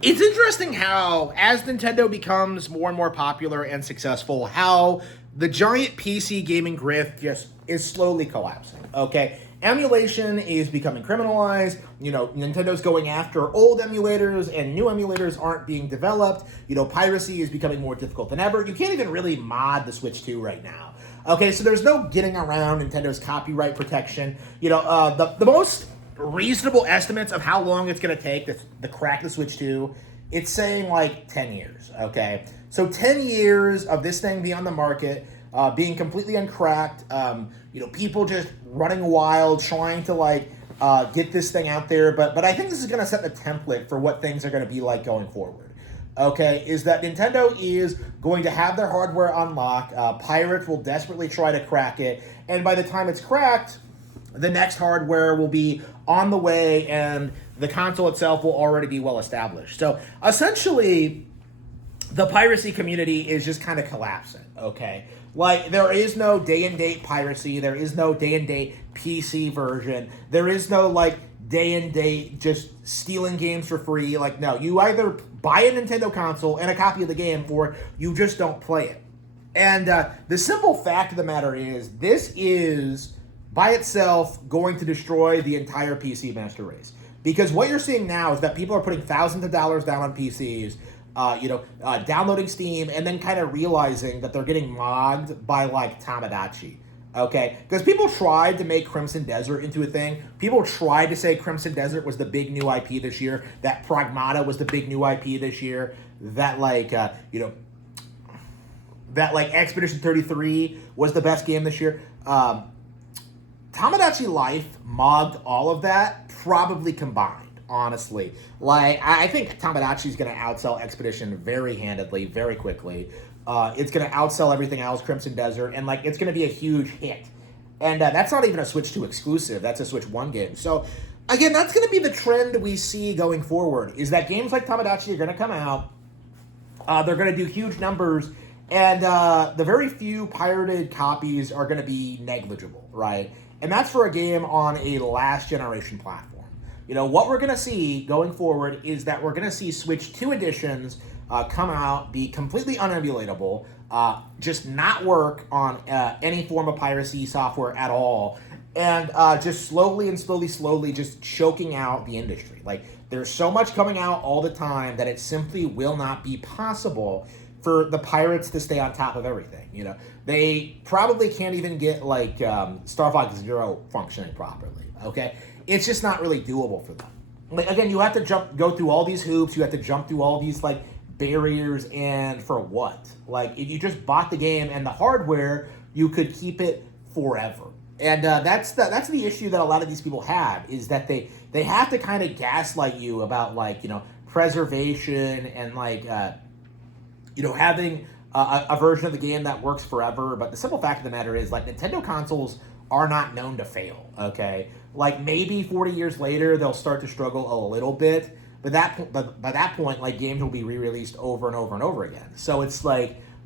It's interesting how, as Nintendo becomes more and more popular and successful, how the giant PC gaming grift just is slowly collapsing. Okay, emulation is becoming criminalized. Nintendo's going after old emulators, and new emulators aren't being developed. Piracy is becoming more difficult than ever. You can't even really mod the Switch 2 right now. Okay, so there's no getting around Nintendo's copyright protection. The most reasonable estimates of how long it's going to take to crack the Switch 2, it's saying like 10 years, okay? So 10 years of this thing being on the market, being completely uncracked, people just running wild, trying to get this thing out there. But I think this is going to set the template for what things are going to be like going forward. Okay, is that Nintendo is going to have their hardware on lock. Pirates will desperately try to crack it. And by the time it's cracked, the next hardware will be on the way, and the console itself will already be well established. So essentially, the piracy community is just kind of collapsing, okay? There is no day-and-date piracy. There is no day-and-date PC version. There is no, day-and-date just stealing games for free. No, you either buy a Nintendo console and a copy of the game, or you just don't play it. And the simple fact of the matter is, this is by itself going to destroy the entire PC master race. Because what you're seeing now is that people are putting thousands of dollars down on PCs, downloading Steam, and then kind of realizing that they're getting mogged by Tamagotchi. Okay? Because people tried to make Crimson Desert into a thing. People tried to say Crimson Desert was the big new IP this year, that Pragmata was the big new IP this year, that Expedition 33 was the best game this year. Tamagotchi Life mogged all of that, probably combined, honestly. I think Tamagotchi is going to outsell Expedition very handedly, very quickly. It's going to outsell everything else, Crimson Desert, and it's going to be a huge hit. And that's not even a Switch 2 exclusive. That's a Switch 1 game. So, again, that's going to be the trend we see going forward, is that games like Tamagotchi are going to come out. They're going to do huge numbers, and the very few pirated copies are going to be negligible, right? And that's for a game on a last-generation platform. What we're going to see going forward is that we're going to see Switch 2 editions come out, be completely unemulatable, just not work on any form of piracy software at all, and just slowly just choking out the industry. There's so much coming out all the time that it simply will not be possible for the pirates to stay on top of everything. They probably can't even get Star Fox Zero functioning properly. Okay, it's just not really doable for them. Again, you have to go through all these hoops. You have to jump through all these barriers, and for what? If you just bought the game and the hardware, you could keep it forever. And that's the issue that a lot of these people have, is that they have to kind of gaslight you about preservation and having a version of the game that works forever. But the simple fact of the matter is, Nintendo consoles are not known to fail, okay? Maybe 40 years later, they'll start to struggle a little bit, but by that point, games will be re-released over and over and over again. So it's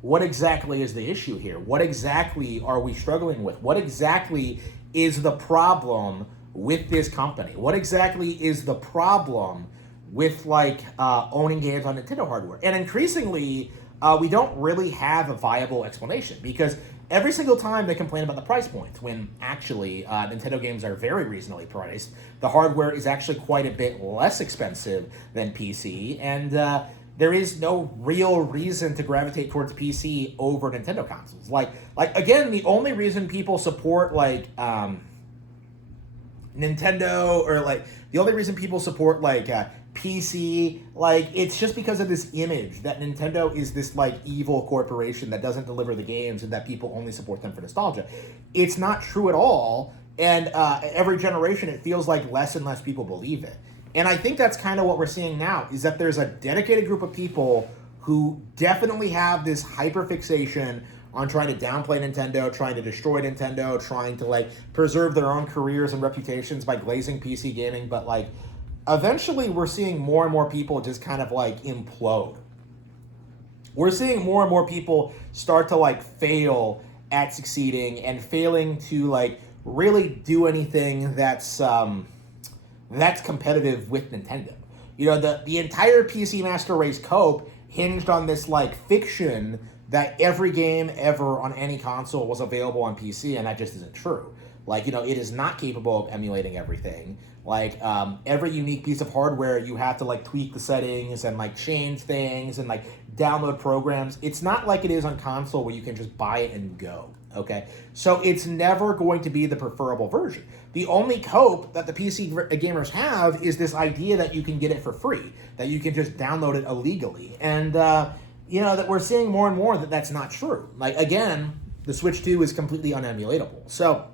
what exactly is the issue here? What exactly are we struggling with? What exactly is the problem with this company? What exactly is the problem with owning games on Nintendo hardware? And increasingly, we don't really have a viable explanation, because every single time they complain about the price points, when actually Nintendo games are very reasonably priced. The hardware is actually quite a bit less expensive than PC, and there is no real reason to gravitate towards PC over Nintendo consoles. Again, the only reason people support Nintendo, or the only reason people support PC, it's just because of this image that Nintendo is this evil corporation that doesn't deliver the games and that people only support them for nostalgia. It's not true at all, and every generation it feels like less and less people believe it. And I think that's kind of what we're seeing now, is that there's a dedicated group of people who definitely have this hyperfixation on trying to downplay Nintendo, trying to destroy Nintendo, trying to preserve their own careers and reputations by glazing PC gaming, but eventually we're seeing more and more people just kind of implode. We're seeing more and more people start to fail at succeeding and failing to really do anything that's competitive with Nintendo. You know, the entire PC Master Race cope hinged on this like fiction that every game ever on any console was available on PC, and that just isn't true. Like, you know, it is not capable of emulating everything. Like, every unique piece of hardware, you have to like tweak the settings and like change things and like download programs. It's not like it is on console where you can just buy it and go. Okay, so it's never going to be the preferable version. The only cope that the PC gamers have is this idea that you can get it for free, that you can just download it illegally. And, you know, that we're seeing more and more that that's not true. Like, again, the Switch 2 is completely unemulatable. So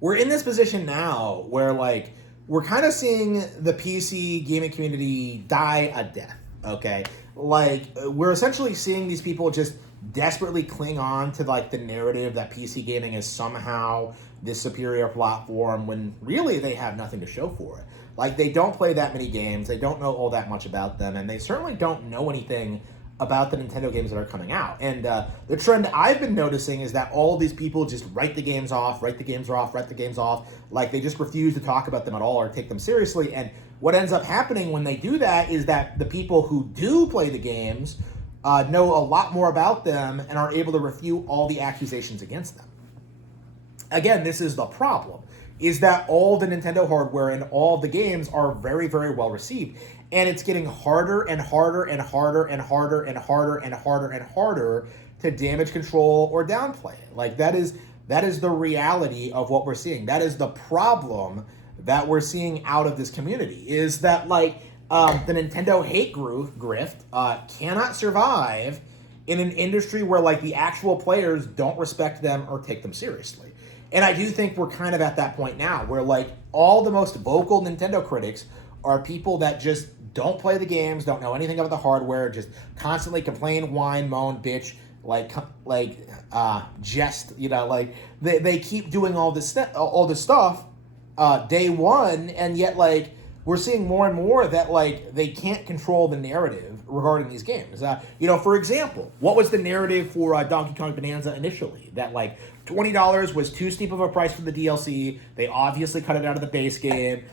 we're in this position now where, like, we're kind of seeing the PC gaming community die a death, okay? Like, we're essentially seeing these people just desperately cling on to like the narrative that PC gaming is somehow this superior platform when really they have nothing to show for it. Like, they don't play that many games, they don't know all that much about them, and they certainly don't know anything about the Nintendo games that are coming out. And the trend I've been noticing is that all of these people just write the games off, like they just refuse to talk about them at all or take them seriously. And what ends up happening when they do that is that the people who do play the games know a lot more about them and are able to refute all the accusations against them. Again, this is the problem, is that all the Nintendo hardware and all the games are very, very well received. And it's getting harder and harder and harder and harder and harder and harder and harder to damage control or downplay it. Like, that is the reality of what we're seeing. That is the problem that we're seeing out of this community, is that, like, the Nintendo hate grift cannot survive in an industry where, like, the actual players don't respect them or take them seriously. And I do think we're kind of at that point now where, like, all the most vocal Nintendo critics are people that just don't play the games, don't know anything about the hardware, just constantly complain, whine, moan, bitch, jest, you know, like, they keep doing all this stuff day one, and yet, like, we're seeing more and more that, like, they can't control the narrative regarding these games. You know, for example, what was the narrative for Donkey Kong Bonanza initially? That, like, $20 was too steep of a price for the DLC. They obviously cut it out of the base game.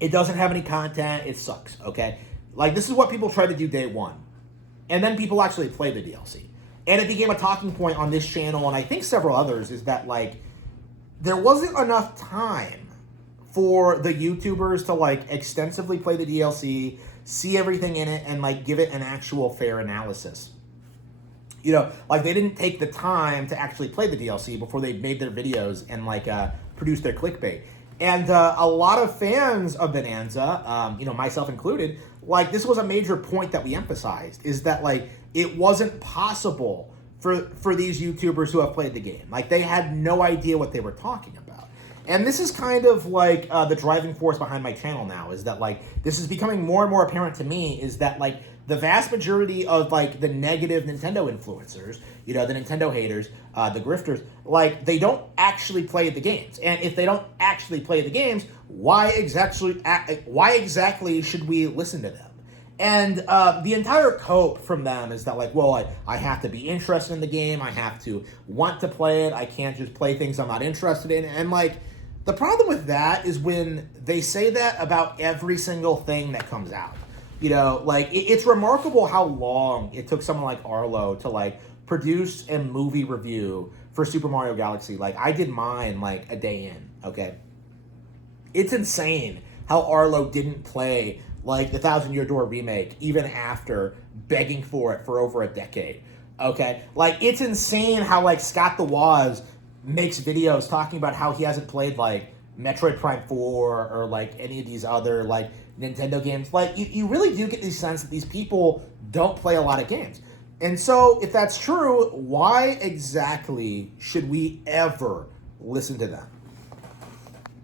It doesn't have any content. It sucks, okay? Like, this is what people tried to do day one. And then people actually played the DLC. And it became a talking point on this channel, and I think several others, is that, like, there wasn't enough time for the YouTubers to, like, extensively play the DLC, see everything in it, and, like, give it an actual fair analysis. You know, like, they didn't take the time to actually play the DLC before they made their videos and, like, produced their clickbait. And a lot of fans of Bonanza, you know, myself included, like, this was a major point that we emphasized, is that, like, it wasn't possible for these YouTubers who have played the game. Like, they had no idea what they were talking about. And this is kind of like the driving force behind my channel now, is that, like, this is becoming more and more apparent to me, is that, like, the vast majority of, like, the negative Nintendo influencers, you know, the Nintendo haters, the grifters, like, they don't actually play the games. And if they don't actually play the games, why exactly should we listen to them? And the entire cope from them is that, like, well, I have to be interested in the game, I have to want to play it, I can't just play things I'm not interested in. And, like, the problem with that is when they say that about every single thing that comes out. You know, like, it's remarkable how long it took someone like Arlo to, like, produce a movie review for Super Mario Galaxy. Like, I did mine, like, a day in, okay? It's insane how Arlo didn't play, like, the Thousand Year Door remake even after begging for it for over a decade, okay? Like, it's insane how, like, Scott the Woz makes videos talking about how he hasn't played, like, Metroid Prime 4 or, like, any of these other, like, Nintendo games. Like, you really do get the sense that these people don't play a lot of games. And so, if that's true, why exactly should we ever listen to them?